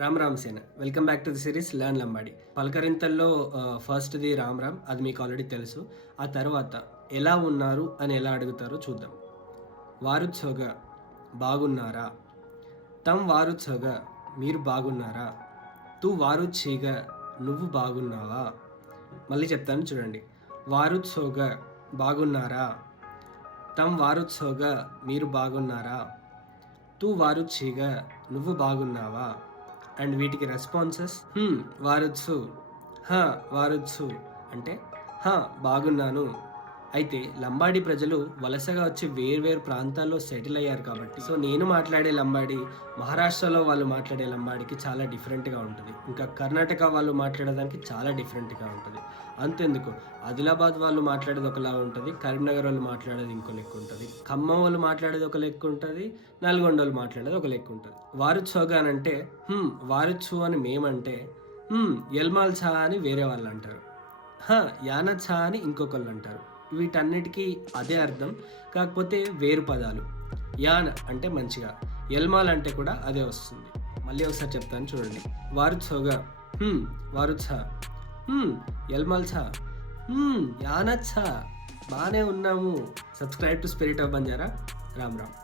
రామ్ రామ్ సేన welcome back to the series learn Lambadi. పలకరింతల్లో ఫస్ట్ది రామ్ రామ్, అది మీకు ఆల్రెడీ తెలుసు. ఆ తర్వాత ఎలా ఉన్నారు అని ఎలా అడుగుతారో చూద్దాం. వారుత్సోగా బాగున్నారా, తమ్ వారుత్సోగా మీరు బాగున్నారా, తూ వారుచ్ఛీగా నువ్వు బాగున్నావా. మళ్ళీ చెప్తాను చూడండి. వారుత్సోగా బాగున్నారా, తమ్ వారుత్సోగా మీరు బాగున్నారా, తూ వారుచ్ఛీగా నువ్వు బాగున్నావా. అండ్ వీటికి రెస్పాన్సెస్ వారొచ్చు, వారొచ్చు అంటే బాగున్నాను. అయితే లంబాడి ప్రజలు వలసగా వచ్చి వేర్వేరు ప్రాంతాల్లో సెటిల్ అయ్యారు కాబట్టి, సో నేను మాట్లాడే లంబాడి మహారాష్ట్రలో వాళ్ళు మాట్లాడే లంబాడికి చాలా డిఫరెంట్గా ఉంటుంది, ఇంకా కర్ణాటక వాళ్ళు మాట్లాడేదానికి చాలా డిఫరెంట్గా ఉంటుంది. అంతెందుకు ఆదిలాబాద్ వాళ్ళు మాట్లాడేది ఒకలా ఉంటుంది, కరీంనగర్ వాళ్ళు మాట్లాడేది ఇంకో లెక్క ఉంటుంది, ఖమ్మం వాళ్ళు మాట్లాడేది ఒక లెక్క ఉంటుంది, నల్గొండ వాళ్ళు మాట్లాడేది ఒక లెక్క ఉంటుంది. వారుచ్ఛోగానంటే వారుచ్చు అని మేమంటే, ఎల్మాల్ ఛా అని వేరే వాళ్ళు అంటారు, యాన ఛా అని ఇంకొకళ్ళు అంటారు. వీటన్నిటికీ అదే అర్థం, కాకపోతే వేరు పదాలు. యాన్ అంటే మంచిగా, ఎల్మాల్ అంటే కూడా అదే వస్తుంది. మళ్ళీ ఒకసారి చెప్తాను చూడండి. వారుత్సోగా వారుచ్ఛా, ఎల్మాల్ ఛా, యానచ్ఛా. బాగానే ఉన్నాము. Subscribe to spirit of Banjara. Ram Ram.